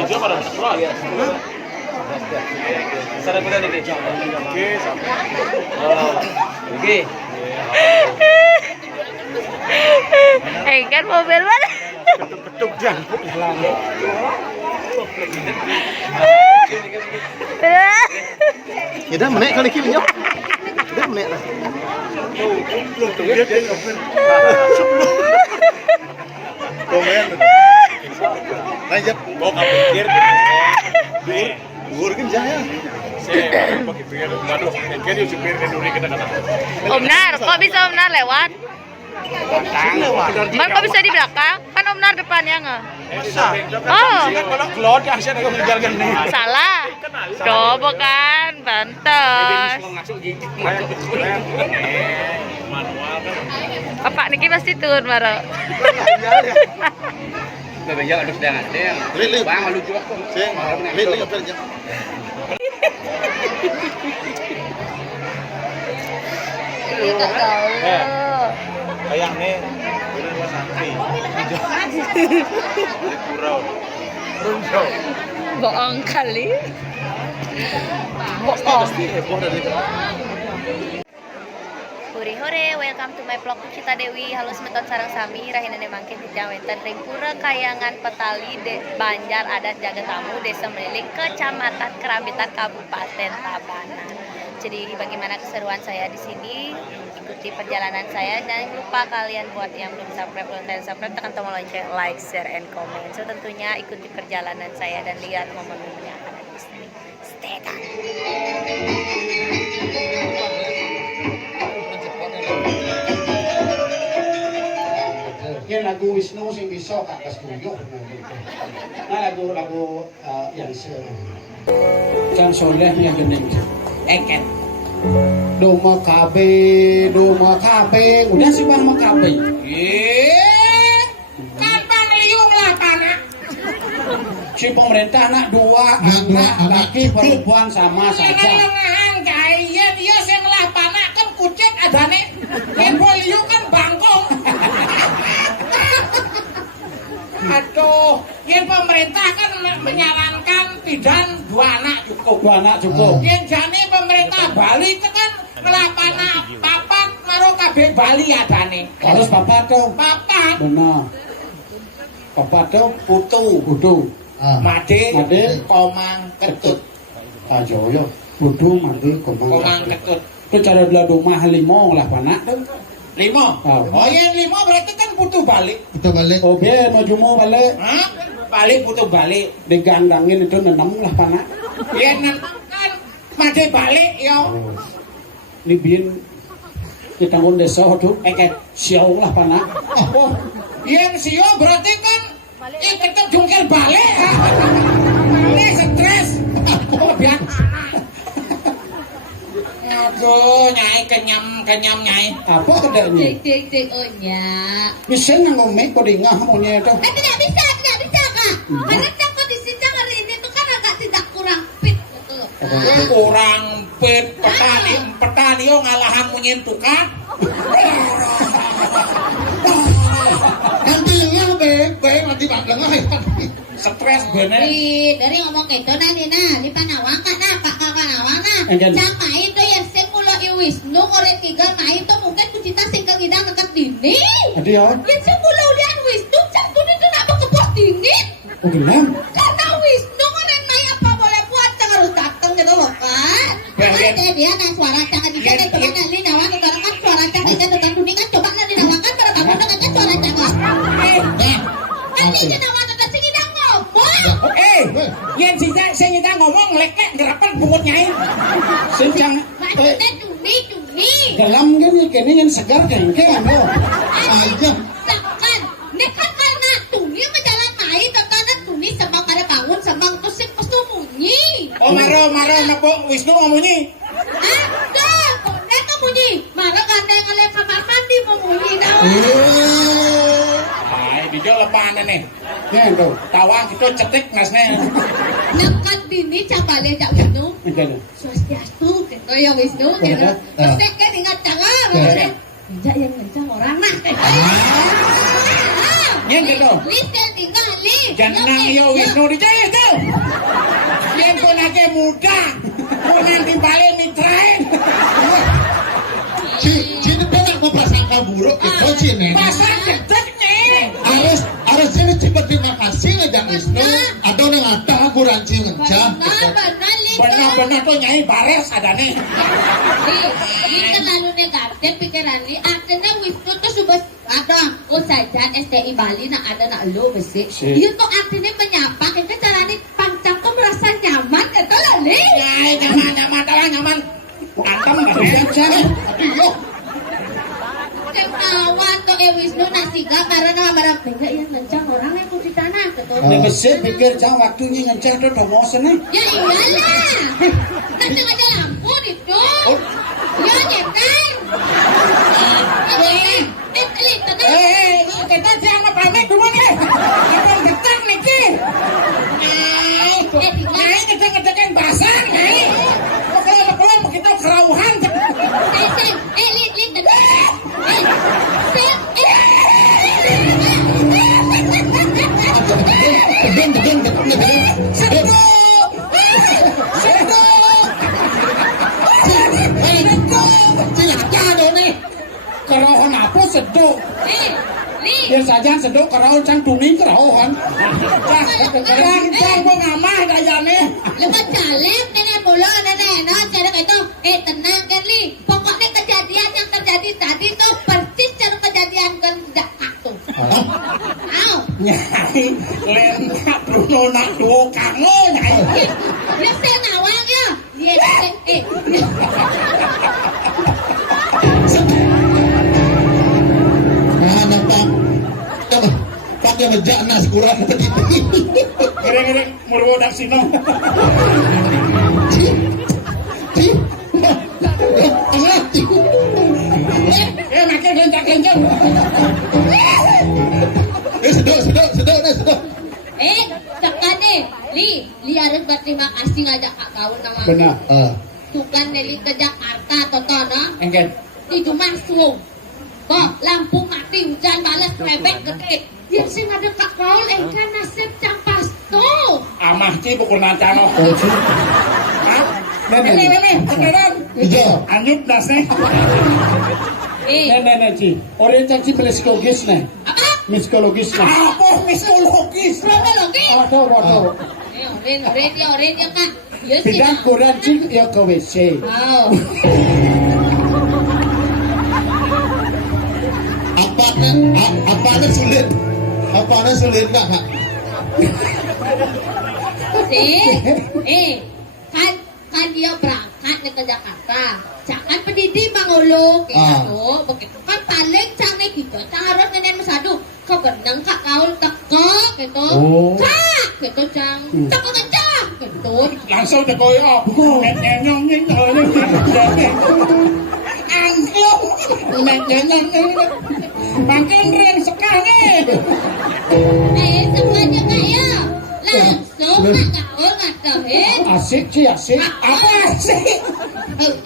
Hijau pada keluar. Sana pula nih. Oke, sampai. Oke. Kan mobil mana? Ketuk jangkuk hilang. Ya dah menek kali kini nyok. Dah menek lah. Komen. Lanjut. Mau pikir. Gur kan jaya. Saya pakai pikir. Waduh, kayaknya supir Indonesia kena-kena. Om Nar, kok bisa Om Nar lewat? Bang, kok bisa di belakang? Kan Om Nar depannya nggak? Oh, Kalau keluar kan saya akan menjalankan nih. salah. Coba kan, pantas. Manual kan. Bapak Niki pasti turun Maro. Bebenjal harus dengan dia. Lili. Bang malu juga kok. Sing, lili apa aja. Iya tak tahu. Kayak nih, ini dua santri. Di Kurau. Bohong kali. Bohong. Hore hore, welcome to my vlog Cita Dewi. Halo semeton sareng sami, rahinane mangke dijang wenten ring pura kayangan Petali Banjar Adat Jagatamu Desa Meliling Kecamatan Kerambitan Kabupaten Tabanan. Jadi bagaimana keseruan saya di sini? Ikuti perjalanan saya, jangan lupa kalian buat yang belum subscribe tekan tombol lonceng, like, share, and comment. So tentunya ikuti perjalanan saya dan lihat momen-momen yang ada di sini. Stay tune. Yan lagu Wisnu sing bisa kakas buyuk. Nah lagu yang Can soleh yang gening. Eket. Doma KB, udah sih bang KB. Kan pangliung lah panak. Si pemerintah anak dua, anak laki perempuan sama saja. Iya sing lah panak kan kucing adane. Yang liung kan bangkong. Aduh, yang pemerintah kan menyarankan bidan dua anak cukup. Yang jane pemerintah Bali itu kan ngelapana papat maro kabeh Bali adane. Harus papat tuh. Papat. Benar. Papat tuh putu. Made, komang, ketut. Ayo yo, putu, made, komang, ketut. Itu cara belah rumah limo lah panak tuh. Limo? Oh iya limo berarti kan putu balik. Oh biar maju mau balik. Hah? Balik putu balik. Digandangin itu nenam lah panak. Iya nenam kan made balik yo. Ini biar kita ngomong desa tuh. Kayak siau lah panak. Oh yang siau berarti kan kita jungkir balik. Ini stres. Oh biar. Aduh, nyai kenyam nyai. Apa kedanya? Dik oh nya. Bisa ngomong mek kodingah maunya itu. Tidak bisa kak. Karena kondisi hari ini tuh kan agak tidak kurang fit betul. Kurang fit petani yo ngalahan munyin tukang. Nantinya be nanti bagengah. Stres bener. Dari ngomong gitu di Panawakan Pak Panawana. Sama itu yang semulo Wisnu orang tiga itu mungkin kucita singkat ngidang dekat dini. Ada ya? Yang semulo lian Wisnu jatuh itu kenapa kepot dingin? Oh genam. Karena Wisnu orang mai apa boleh buat jangan harus datang gitu loh kan. Dia kan suara jangan dikit coba nanti nawan kan suara jangan dikit dekat dunia kan coba nanti nawakan pada kamu dengan suara jangan. Kan ini nawan dekat sini dah ngomong. Yang saya nyita ngomong lekek gerapan bungut nyai. Sencang. Maksudnya cumi. Dalam kan kini yang segar kengkeng lo. Aja. Kan, ini kan karena tuni menjalan mai karena tuni sembang pada bangun sembang terus sing pestu munyi. Oh maro nabok Wisnu ngamunyi. Ada, kok munyi. Maro karena ngeliat kamar mandi memunyi dah. Dijak lepanan nih. Nih tuh, tawang itu cetik masnya. Nekat dini cabale jak Wisnu. Macam Swastiastu, gitu ya Wisnu. Terus kan ingat jangan. Tidak yang ngencang orang nah. Yang gitu. Listen tinggal li. Jeneng yo Wisnu dicaya tuh. Yen pun ake muda, pun nanti balik mitrain. Cini banyak memprasangka buruk itu Cini. Pasar gedek nih. Harus Cini cepat terima kasih ngejak Wisnu. Atau neng ada aku ranci ngejak. Benar-benar tuh Nyai bares ada nih. Ini terlalu negatif pikiran ini. Akhirnya Wisnu tuh sudah ada saja STI Bali nak ada nak lo besi. Dia tuh artinya menyapa. Kita caranya pancang tuh merasa nyaman. Itu lah nih. Nyai nyaman. Antem gak ada. Aduh. Kawan tuh Wisnu nasiga karena nama enggak yang ngencang orang yang di tanah gitu. Besar pikir jang waktunya ngencah tuh promosi nih. Ya iyalah. Nanti aja lampu itu. Ya nyetan. Kita jangan pamit dulu nih. Kita getang nih ki. Nyai ngecek-ngecekin basah Nyai. Pokoknya kita kerauhan. Kerauhan apa seduk? Dia saja seduk kerauhan can tuning kerauhan. Cang mau ngamah dayane. Lepas caleg nenek mula nenek cara itu tenang kan li. Pokoknya kejadian yang terjadi tadi tuh persis cara kejadian kan aku. Nyai lengkap Bruno nak duo kango Nyai. Ya saya ngawang ya. Nah, nampak. Pakai ngejak nas kurang tadi. Kira-kira murwo dak sino. Makin kencang. Sedok. Tekan nih, Li harus berterima kasih ngajak Kak Gaul nama. Benar. Tukan Nelly ke Jakarta, Totono. Engken. Itu masuk. Kok lampu mati hujan balas rebek gede. Yang sing ada Kak Gaul engkan nasib cang pasto. Amah ci pukul nacano. Nih, beneran. Iya. Anyut dasnya. Nih, ci. Orang caci psikologis nih. Apa? Psikologis nih. Apa psikologis? Kronologis. Waduh. Oren ya Kak. Ya sih. Tidak kurang ci ya ke WC. Oh. Apanya sulit nggak Kak? Kan dia berangkat nih ke Jakarta. Jangan pendidik mangulung gitu. Begitu kan paling canggih gitu. Cang harus nenek mesadu. Kau benang Kak Gaul teko gitu. Kak gitu cang. Teko kencang gitu. Langsung teko ya. Nyong. Angklung. Nyong. Makin ring sekali. Semuanya Kak ya. Langsung Kak Gaul ngatahin. Asik sih asik. Apa asik?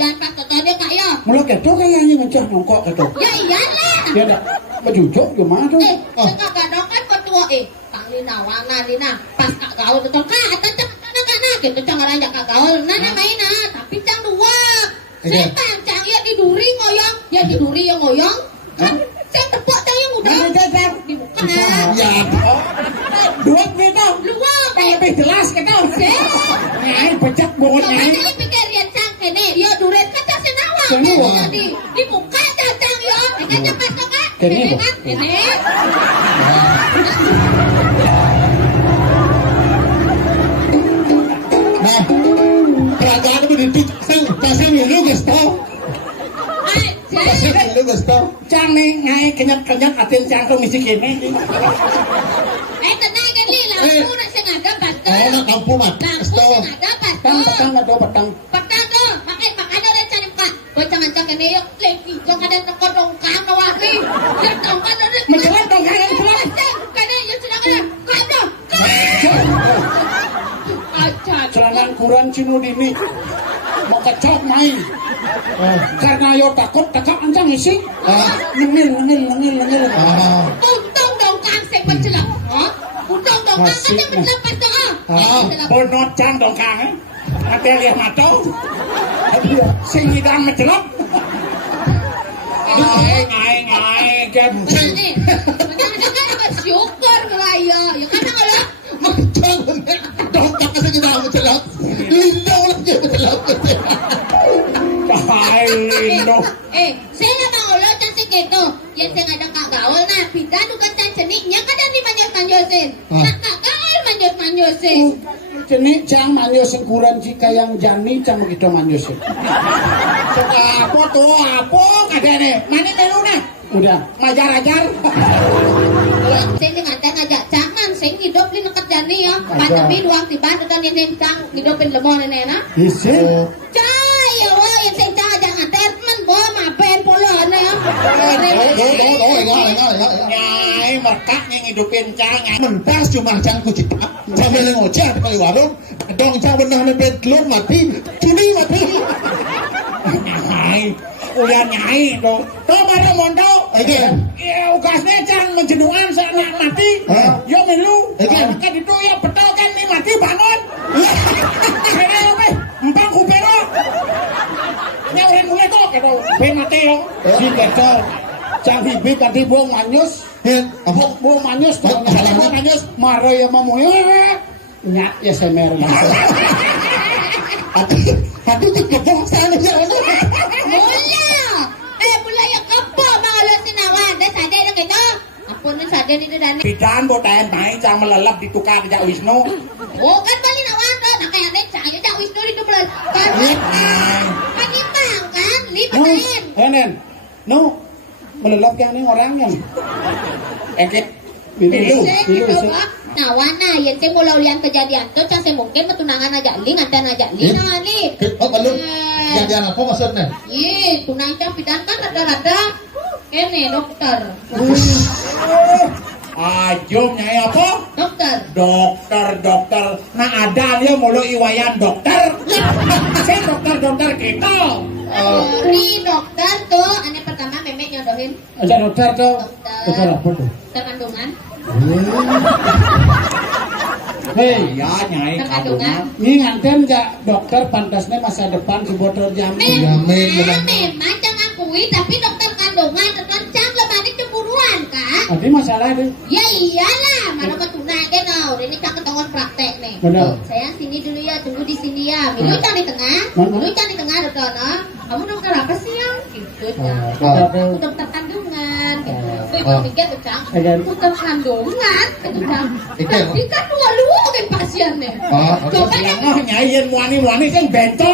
Jangan pak tanya Kak ya. Mula keto kayaknya ngecah nongkok keto. Ya iyalah. Ya enggak bejujuk gimana tuh? Kadang kan ketua Kang Lina Wana Lina pas Kak Gaul betul Kak atau anak-anak gitu cang ranjak Kak Gaul nana maina tapi cang dua. Siapa cang ya tiduri ngoyong ya tiduri yang ngoyong kan cang tepuk cang yang udah dibuka. Ya. Duit gitu. Luang. Lebih jelas keto. Nyai becek banget nyai. Ini pikir ya cang kene ya duret kan cang senawang. Tadi dibuka cang ya. Kan cepat kan. Kene. Nah, perasaan pendidik kasih dulu guys tau. Kasih dulu guys tau. Cang nih nyai kenyat atin cang tuh misi kene. Tenang kan li lampu nak sengaja patah. Nak lampu mat. Lampu sengaja patah. Petang. Petang tuh, makanya udah cari Pak. Boy jangan kene yuk lagi. Jangan ada tekor dongkang nawari. Ya dongkang ada. Menjelat dongkang yang jelas. Kene ya sudah kene. Kado. Aja. Celana kurang cino dini. Mau kecok main. Karena yo takut ancang isi. Nengil. Untung dongkang saya penjelas. Untung dong kang kan mendapat toh. Bonot cang dong kang. Ate lihat mato. Sing ngidam mencelok. Ngai kan. Syukur ngelaya. Ya kan kalau Dokter kasi kita mencelok. Lindaw lang niya mencelok. Ay, lindo. Saya Bang Olo cantik gitu. Yang saya ngajak Kak Gaul nah, pindah bukan can ceniknya kadang di manjos-manjosin. Nah, Kak Gaul manjos-manjosin. Cenik cang manjosin kurang jika yang jani cang begitu manjosin. Apa tuh? Apa kadang mana melu nah? Udah, majar-ajar. Saya ngajak caman, saya hidup di dekat jani ya. Pandemi dua tiba dengan yang cang hidupin lemon ini nah. Isi. Caya wah yang saya ngajak nganter teman bawa mapen polo ya. Nyai merkak yang hidupin cang. Mentas cuma cang kucita. Sampai ngoceh di warung. Dong cang benar mepet telur mati. Cuni mati. Nyai, udah nyai tuh. Tuh baru mondok. Ya ukasnya cang menjenuhan seanak mati. Yo melu. Kan itu ya betul kan nih mati bangun. Kene apa? Empang kupero. Nyawren mulai kok gitu. Ben mati yo. Si betul. Cang bibit tadi buang manyus. Apa? Buang manyus. Buang manyus. Maro ya mamu. Nyak ya semer. Aku tuh kebong sana ya. Mula ya kepo Bang Olo sinawan. Dah sadar dah gitu. Apa nih sadar itu dan Pidan botayan main cang melelap ditukar di Jak Wisnu. oh kan balik nawan tuh. Nah kayak nih cang jak Wisnu itu belas. Pagi bang kan, lipain. Nen, no, melelap yang ini orangnya. Engket, pilu. Nawan nah, yang saya mulai lihat kejadian tuh, cang saya mungkin petunangan aja li, nganten aja li, nawan li. Oh belum. Yang apa maksudnya? Iya, tunang cang pidan kan rada-rada. Ini dokter. Ajum nyai apa? Dokter. Dokter. Nah ada dia mulu iwayan dokter. Saya dokter kita. Di dokter tuh, aneh pertama memek nyodohin Ada dokter tuh. Dokter apa tuh? terkandungan. Hei, ya nyai Terkandungan. Ini nganten jak dokter pantasnya masa depan si botol jamin. Memang cang akui, tapi dokter kandungan terus cang lebih cemburuan kak. Nanti masalah itu. Ya iyalah, mana ketuna no. Ini cang ketahuan praktek nih. Benar. Sayang sini dulu ya, tunggu di sini ya. Milu cang di tengah, milu cang di tengah dokter no. Kamu dokter apa sih yang? Gitu cang. Aku dokter kandungan. Gitu. Aku pikir tuh cang, dokter kandungan. Gitu cang. Tapi kan dua kan pasiennya. Coba Yang mah nyai yang wani kan bentol.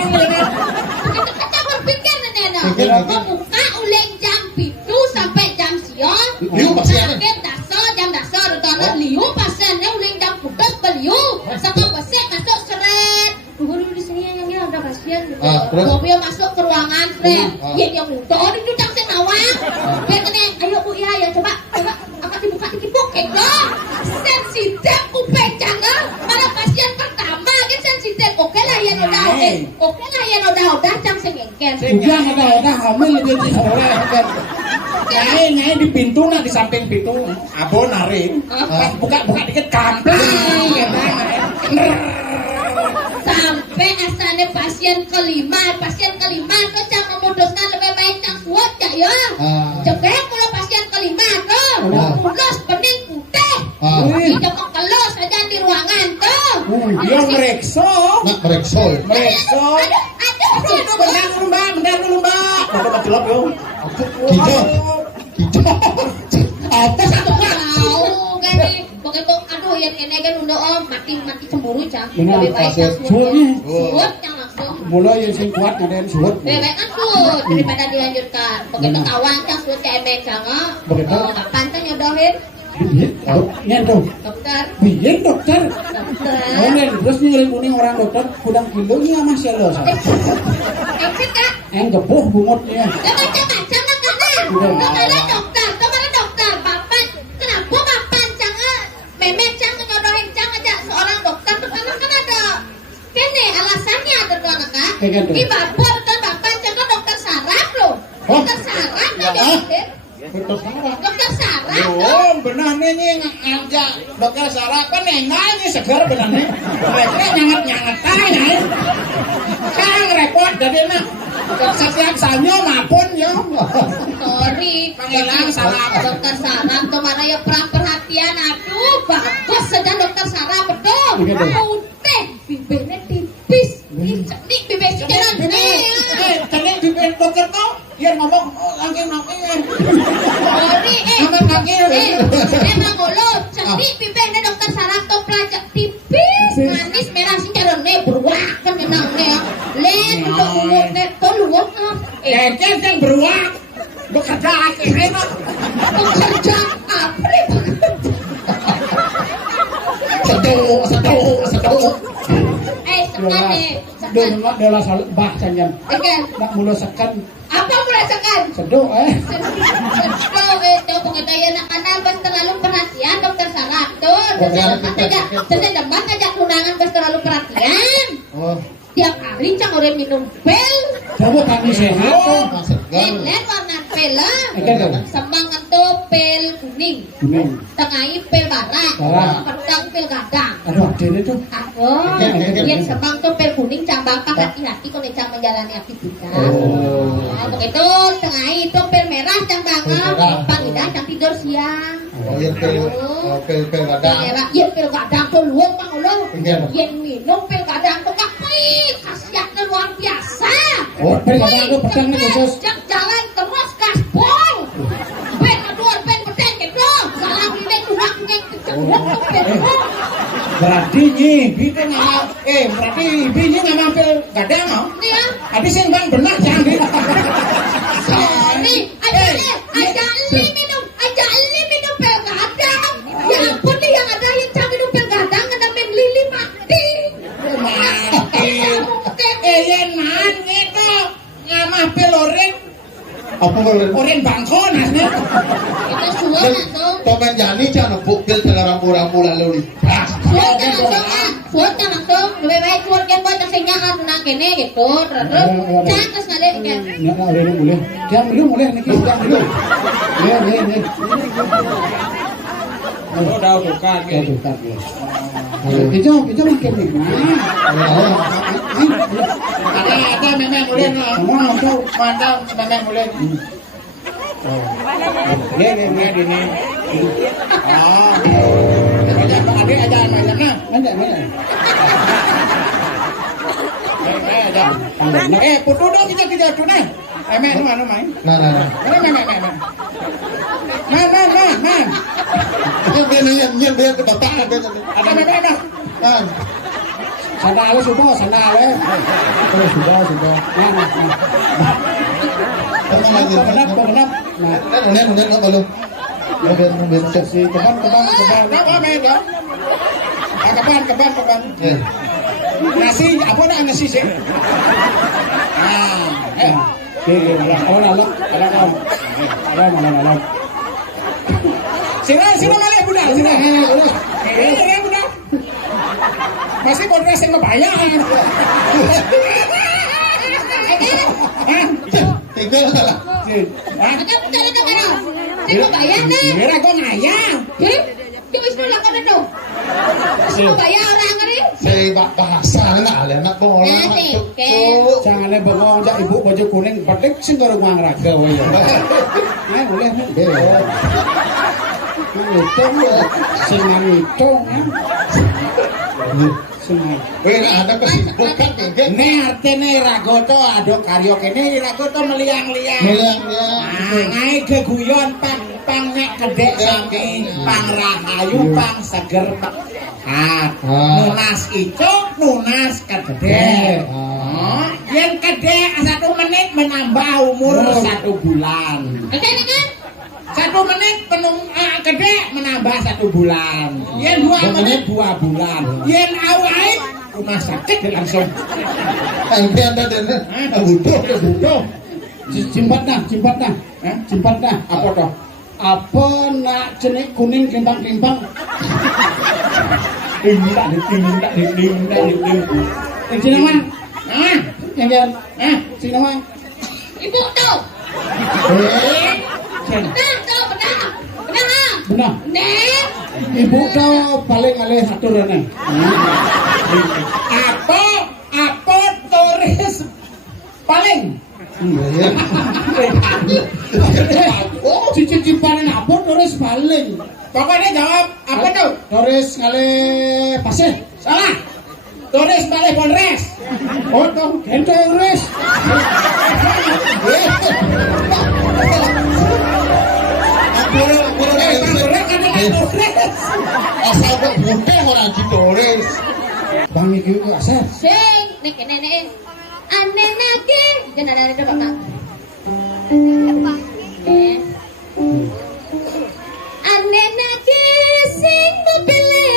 kita berpikir nenek. Aku buka uleng jam 7 sampai jam siang. Liu pasiennya. Jam dasar utama liu pasiennya uleng jam putus beliu. Sampai besek masuk seret. Dulu di sini yang ada pasien gitu. Mobil masuk ke ruangan seret. Yang mudah itu cang senawang. Dia kena ayo bu ya coba angkat dibuka dikipuk gitu. Sensitif kuping jangan. Malah pasien pertama kan sensitif. Oke lah ya udah cang sengengken. Udah hamil dia di sore kan. Nyai di pintu nah di samping pintu. Abo narik. Pas buka dikit kamplang. Sampai asalnya pasien kelima tuh cang memutuskan lebih baik cang suat ya. Jebek mula pasien kelima tuh. Mulus bening putih. Jebek kelos aja di ruangan tuh. Dia merekso. Nak merekso. Aduh. Bentar dulu mbak. Udah kecelok yo. Hijau. Apa sih? Tahu kan nih. Pokoknya aduh yang ini kan udah mati cemburu cang. Benar. Lebih baik cang suat cang langsung. Mulai yang sing kuat ngaden suut. Lebih baik kan suat daripada dilanjutkan. Pokoknya kawan cang suat kayak emek cang. Kapan tuh nyodohin? Nyen tuh. Dokter. Biyen dokter. Dokter. Nen, terus nyuling orang dokter kudang kilonya masih lo. Exit kak. Gebuh bungutnya. Ya macam-macam lah kak. Kemana dokter. Bapak, kenapa bapak jangan memek jangan nyodohin jangan aja seorang dokter karena kan ada kene alasannya terus kak. Di bapak jangan dokter saraf loh. Dokter saraf nggak dokter. Dokter saraf. Oh, benar nih. ini ngajak dokter Sarah kan nengah ini segar benarnya. Mereka nyangat-nyangat tanya. Kang repot jadi nak setiap sanyo maupun yo. Sorry, Panggilan salah. dokter Sarah kemana ya perhatian. Aduh, bagus saja dokter Sarah betul. Udah, bibirnya tipis. Nih bibir sekarang nih. Cenik bibir dokter tuh, dia ngomong lagi. Sorry, emang mulut. Cenik bibirnya dokter Sarah tuh pelacak tipis, manis, merah sih caranya beruang kan memangnya. Lihat udah umurnya tuh luar kan. Kayaknya yang beruang. Bekerja akhirnya. Bekerja apa nih? Satu. Sekan nih. Doon nga dala sa bahasanya. Sekan. Nak mula sekan. Apa merasakan? Sedo Sedang itu pengetahuan anak-anak bas terlalu perhatian dokter Sarah tuh. Jadi debat aja undangan bas terlalu perhatian. Oh, Tiap hari cang orang minum pil. Kamu kami sehat. Lihat warna pil lah. Semangat tuh pil kuning. Tengahnya pil barak. Pedang pil gadang. Aduh, ini tuh. Oh, yang semang tuh pil kuning cambang hati-hati kalau cang menjalani aktivitas. Nah, begitu tengah itu pil merah cambang panggilan cang tidur siang. oh, yang pel gadang. Yang pil gadang tuh luar bang ulung. Yang minum pil gadang tuh kapih, khasiatnya luar biasa. Oh, pil gadang tuh pedang nih khusus. Jalan terus gaspol. Ben aduan ben pedang gitu. Salah ini tuang yang kecewek tuh pedang. Berarti gitu nggak, berarti bini nggak mampir gadang, no? Iya. Habis yang bang benar jangan. Sorry, aja li minum pil gadang. Ya ampun nih yang ada yang cang minum pil gadang kena men lili mati. Yen man gitu ngamah pil oren, Apa boleh? oren bangkon asnya. Kita suan langsung. Pemain Jani jangan bukil dengan rambu-rambu lalu lintas. Suan langsung. Lebih baik suan kan buat kesenjangan nang kene gitu. Terus cang terus ngalir kan. Nggak boleh boleh. Jangan boleh nih kita dulu. Nih. Oh, udah tukar ya. Tukar ya. Itu makin nih. Ada memang boleh. Mantap memang boleh. Ini. Ada mainannya. Ada. Putu dong kita tunai. Mana main? Nah. Mana. Yang dia ke bapak ada. Ada. Nah, Sana ale sudah. Sudah. kamu lagi. Kenap. Nah, Udah nggak belum. Udah si keban. Apa main ya? Keban. Nasi, apa nak nasi sih? Ada. Sini malah budak. Sini budak. Masih kodres yang ngebayar. Tinggal lah. Ada cara cara. Saya bayar nih. Mira kok ngayang. Cuma istilah kan itu. Saya bayar orang ini. Saya bahasa nggak anak bola. Jangan bengong jak ibu baju kuning petik sing karo ngaraga wae. Boleh. Hitung. Ada kesibukan kan? Nih artinya rago to ada karaoke nih rago to meliang-liang. Ngai keguyon pang nek kedek sami pang rahayu pang seger hat. Nunas itu nunas kedek. Yang kedek 1 menit menambah umur 1 bulan. Kan? 1 menit gede menambah 1 bulan. Yang 2 menit 2 bulan. Yang awal rumah sakit langsung. Nanti ada dana butuh. Cimpat dah. Apa toh? Apa nak jenis kuning kembang-kembang? Ding. Sini mang. Sini mang. Ibu tuh. Benar. Nah, Nek. ibu kau paling alih atur nih. Apa turis paling? Cicipan apa turis paling? Pokoknya jawab apa tuh? Turis ngalih pasir. Salah. Turis balik Polres. Oh, tuh, turis. Asal kok bunte orang Citoris. Bang iki kok asal. Sing nek nenek ane nake jangan ada Bapak. Ane nake sing bebele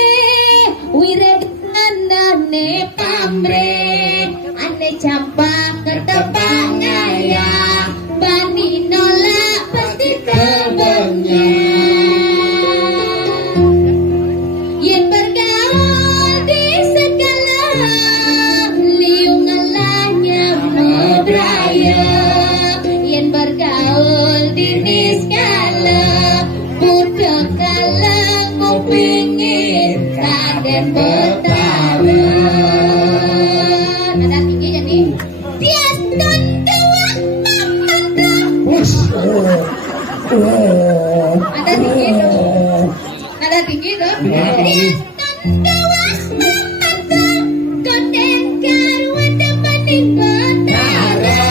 wiredanane pamre ane campak ketebak ngaya bani nolak pasti kebenya yen bergaul di segala liung alahnya mebraya yen bergaul di niskala budak kalang ngupingin kaden Betawi nada tinggi jadi tias dan dua nada tinggi dong nada tinggi dong tias dan dua kodeng karuan depaning Betara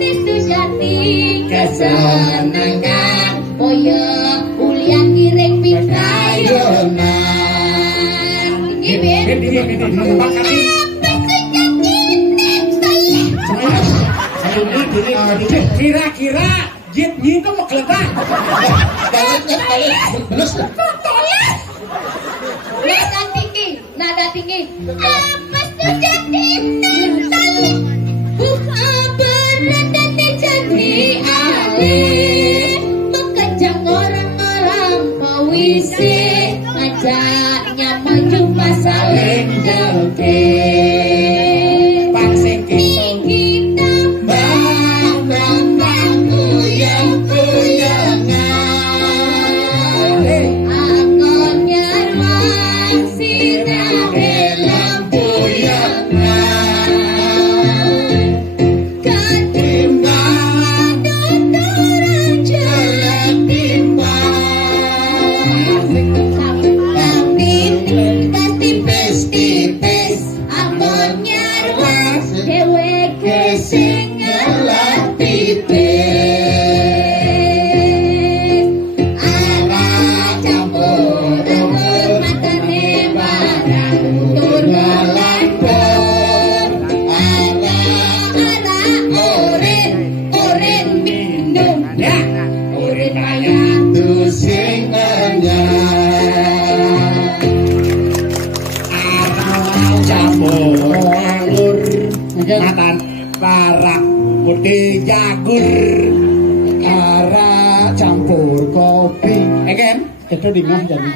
tisu jati kesenangan boyo ulian direk pitayonan Kira-kira Jit itu mau kelebat. Nada tinggi. Apa sudah ditentang? Buka berat dan jadi alih. Mengejang orang-orang mawisi. Ajaknya menjumpa saling jengkel. Paksing kita bang kuyang-kuyangan. Angonnya masih dalam kuyangan. Ketimbang tuturan jelek timbang. Tipis-tipis angonnya ruas dewek sing ngelah tipis arah campur rambut matane barang tur ngelampur arah oren minum ya oren maya Tu sing campur alur matan barak putih jagur arah campur kopi eken itu dingah jadi